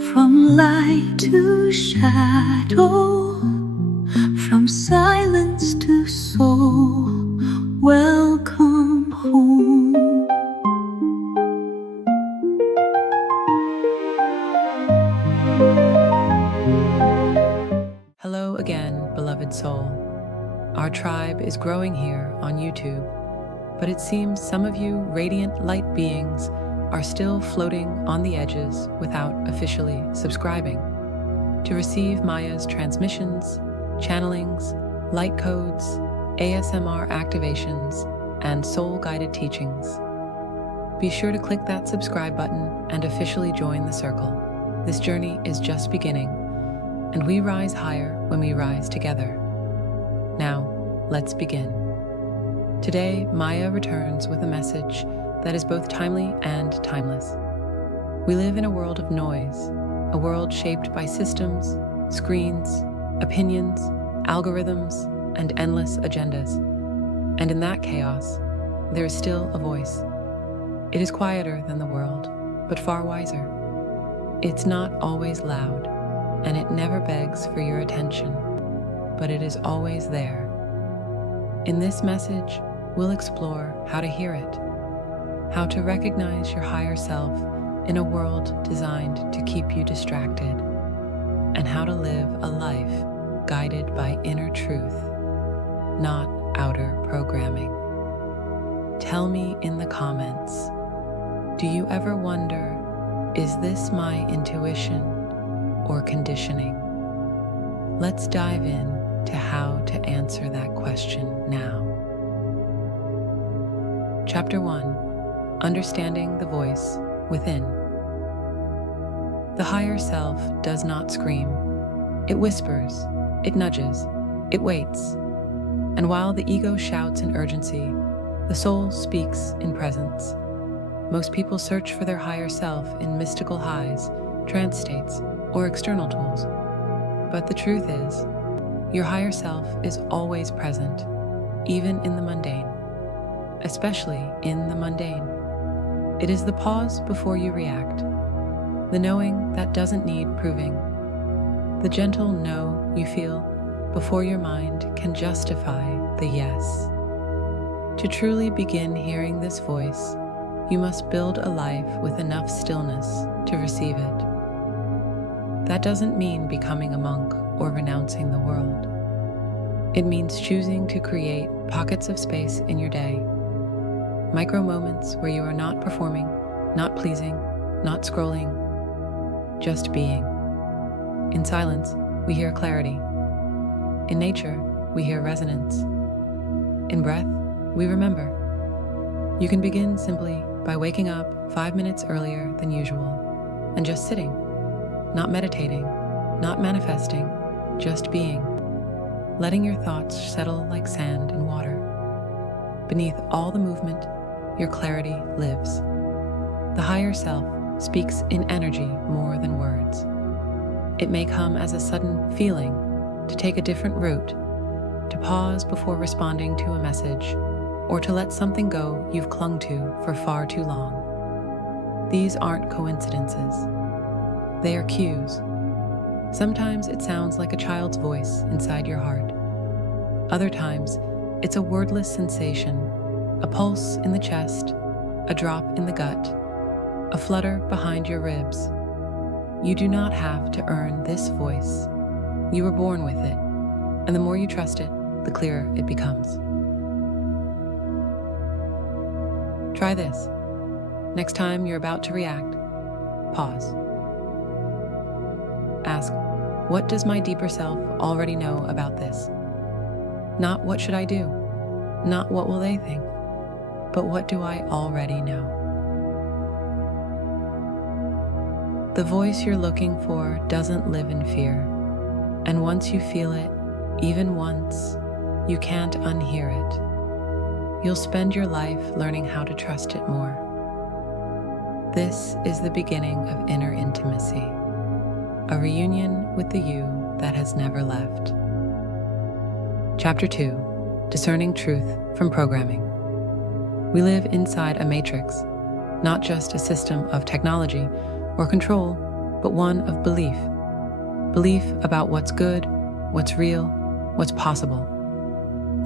from light to shadow, from silence to soul. Welcome home. Hello again, beloved soul. Our tribe is growing here on YouTube, but it seems some of you radiant light beings are still floating on the edges without officially subscribing. To receive Maia's transmissions, channelings, light codes, ASMR activations, and soul-guided teachings, be sure to click that subscribe button and officially join the circle. This journey is just beginning, and we rise higher when we rise together. Now, let's begin. Today, Maia returns with a message that is both timely and timeless. We live in a world of noise, a world shaped by systems, screens, opinions, algorithms, and endless agendas. And in that chaos, there is still a voice. It is quieter than the world, but far wiser. It's not always loud, and it never begs for your attention, but it is always there. In this message, we'll explore how to hear it, how to recognize your higher self in a world designed to keep you distracted, and how to live a life guided by inner truth, not outer programming. Tell me in the comments, do you ever wonder, is this my intuition or conditioning? Let's dive in to how to answer that question now. Chapter 1: Understanding the Voice Within. The higher self does not scream. It whispers, it nudges, it waits. And while the ego shouts in urgency, the soul speaks in presence. Most people search for their higher self in mystical highs, trance states, or external tools. But the truth is, your higher self is always present, even in the mundane, especially in the mundane. It is the pause before you react, the knowing that doesn't need proving, the gentle no you feel before your mind can justify the yes. To truly begin hearing this voice, you must build a life with enough stillness to receive it. That doesn't mean becoming a monk or renouncing the world. It means choosing to create pockets of space in your day, micro moments where you are not performing, not pleasing, not scrolling, just being. In silence, we hear clarity. In nature, we hear resonance. In breath, we remember. You can begin simply by waking up 5 minutes earlier than usual and just sitting, not meditating, not manifesting, just being, letting your thoughts settle like sand in water. Beneath all the movement, your clarity lives. The higher self speaks in energy more than words. It may come as a sudden feeling to take a different route, to pause before responding to a message, or to let something go you've clung to for far too long. These aren't coincidences. They are cues. Sometimes it sounds like a child's voice inside your heart. Other times, it's a wordless sensation, a pulse in the chest, a drop in the gut, a flutter behind your ribs. You do not have to earn this voice. You were born with it, and the more you trust it, the clearer it becomes. Try this. Next time you're about to react, pause. Ask, what does my deeper self already know about this? Not what should I do? Not what will they think? But what do I already know? The voice you're looking for doesn't live in fear. And once you feel it, even once, you can't unhear it. You'll spend your life learning how to trust it more. This is the beginning of inner intimacy, a reunion with the you that has never left. Chapter 2: Discerning Truth from Programming. We live inside a matrix, not just a system of technology or control, but one of belief. Belief about what's good, what's real, what's possible.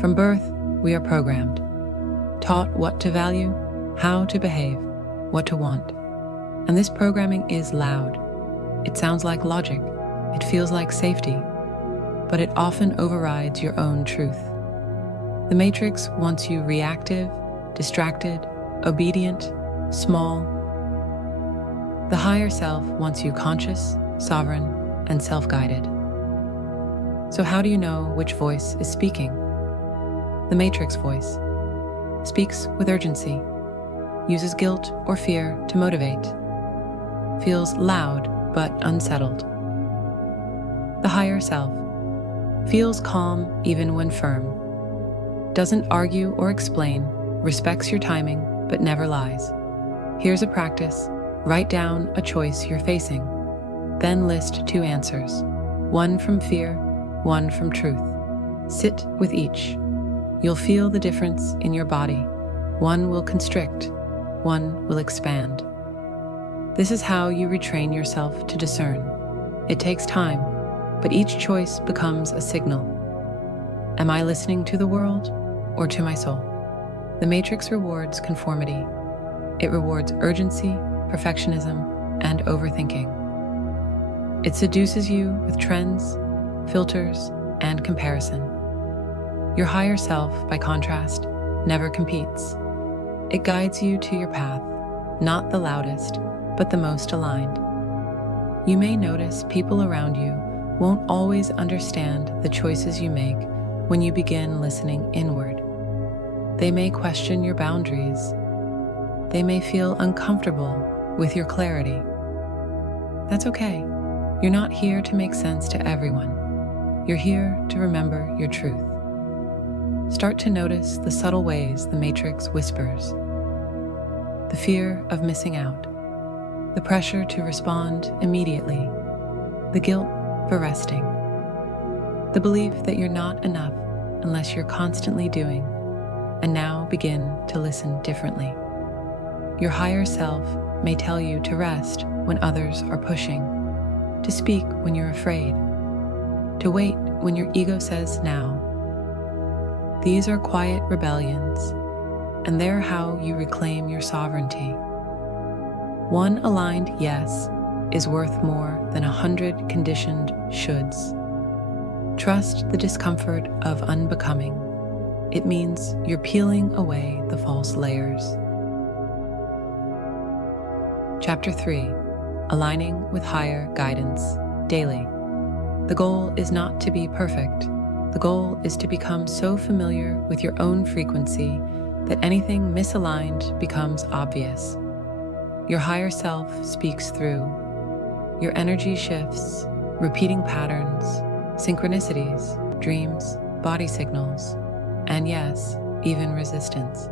From birth, we are programmed, taught what to value, how to behave, what to want. And this programming is loud. It sounds like logic. It feels like safety. But it often overrides your own truth. The Matrix wants you reactive, distracted, obedient, small. The higher self wants you conscious, sovereign, and self-guided. So how do you know which voice is speaking? The Matrix voice speaks with urgency, uses guilt or fear to motivate, feels loud but unsettled. The higher self feels calm even when firm, doesn't argue or explain, respects your timing but never lies. Here's a practice. Write down a choice you're facing, then list 2 answers, one from fear, one from truth. Sit with each. You'll feel the difference in your body. One will constrict, one will expand. This is how you retrain yourself to discern. It takes time, but each choice becomes a signal. Am I listening to the world or to my soul? The Matrix rewards conformity. It rewards urgency, perfectionism, and overthinking. It seduces you with trends, filters, and comparison. Your higher self, by contrast, never competes. It guides you to your path, not the loudest, but the most aligned. You may notice people around you won't always understand the choices you make when you begin listening inward. They may question your boundaries. They may feel uncomfortable with your clarity. That's okay. You're not here to make sense to everyone. You're here to remember your truth. Start to notice the subtle ways the Matrix whispers. The fear of missing out, the pressure to respond immediately, the guilt for resting, the belief that you're not enough unless you're constantly doing, and now begin to listen differently. Your higher self may tell you to rest when others are pushing, to speak when you're afraid, to wait when your ego says now. These are quiet rebellions, and they're how you reclaim your sovereignty. One aligned yes is worth more than 100 conditioned shoulds. Trust the discomfort of unbecoming. It means you're peeling away the false layers. Chapter 3. Aligning with higher guidance daily. The goal is not to be perfect. The goal is to become so familiar with your own frequency that anything misaligned becomes obvious. Your higher self speaks through. Your energy shifts, repeating patterns, synchronicities, dreams, body signals, and yes, even resistance.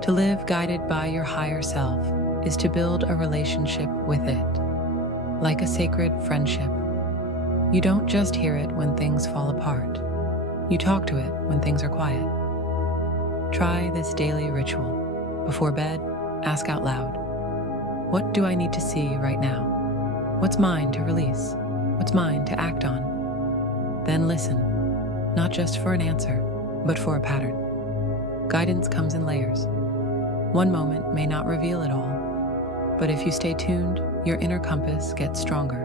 To live guided by your higher self is to build a relationship with it, like a sacred friendship. You don't just hear it when things fall apart. You talk to it when things are quiet. Try this daily ritual. Before bed, ask out loud, what do I need to see right now? What's mine to release? What's mine to act on? Then listen, not just for an answer, but for a pattern. Guidance comes in layers. One moment may not reveal it all, but if you stay tuned, your inner compass gets stronger.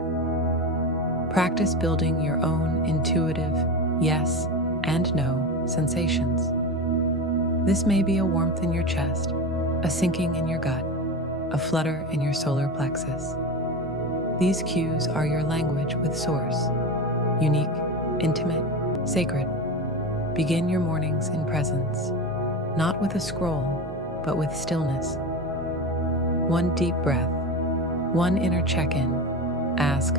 Practice building your own intuitive yes and no sensations. This may be a warmth in your chest, a sinking in your gut, a flutter in your solar plexus. These cues are your language with Source, unique, intimate, sacred. Begin your mornings in presence, not with a scroll, but with stillness. One deep breath, one inner check-in. Ask,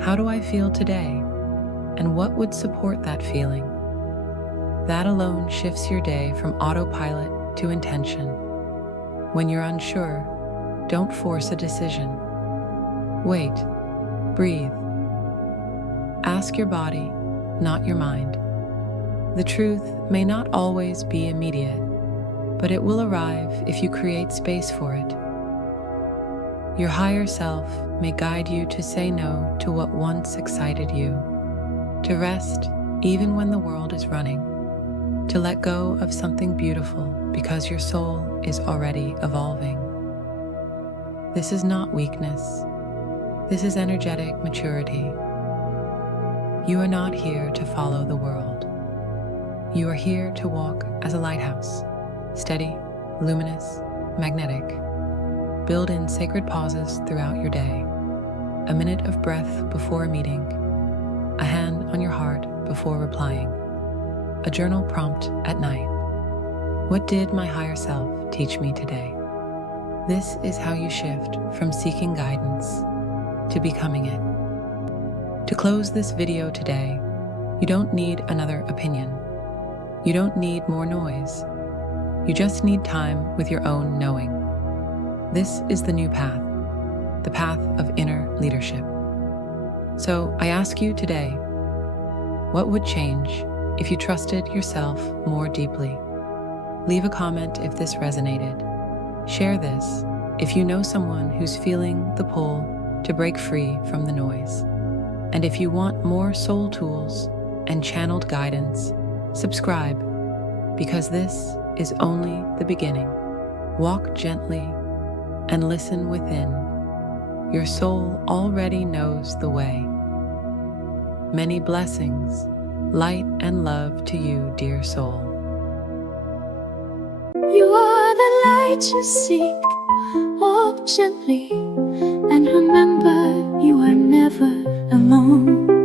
how do I feel today? And what would support that feeling? That alone shifts your day from autopilot to intention. When you're unsure, don't force a decision. Wait, breathe. Ask your body, not your mind. The truth may not always be immediate, but it will arrive if you create space for it. Your higher self may guide you to say no to what once excited you, to rest even when the world is running, to let go of something beautiful because your soul is already evolving. This is not weakness. This is energetic maturity. You are not here to follow the world. You are here to walk as a lighthouse, steady, luminous, magnetic. Build in sacred pauses throughout your day. A minute of breath before a meeting, a hand on your heart before replying, a journal prompt at night. What did my higher self teach me today? This is how you shift from seeking guidance to becoming it. To close this video today, you don't need another opinion. You don't need more noise. You just need time with your own knowing. This is the new path, the path of inner leadership. So I ask you today, what would change if you trusted yourself more deeply? Leave a comment if this resonated. Share this if you know someone who's feeling the pull to break free from the noise. And if you want more soul tools and channeled guidance, subscribe, because this is only the beginning. Walk gently and listen within. Your soul already knows the way. Many blessings, light and love to you, dear soul. You are the light you seek. Walk gently and remember you are never alone.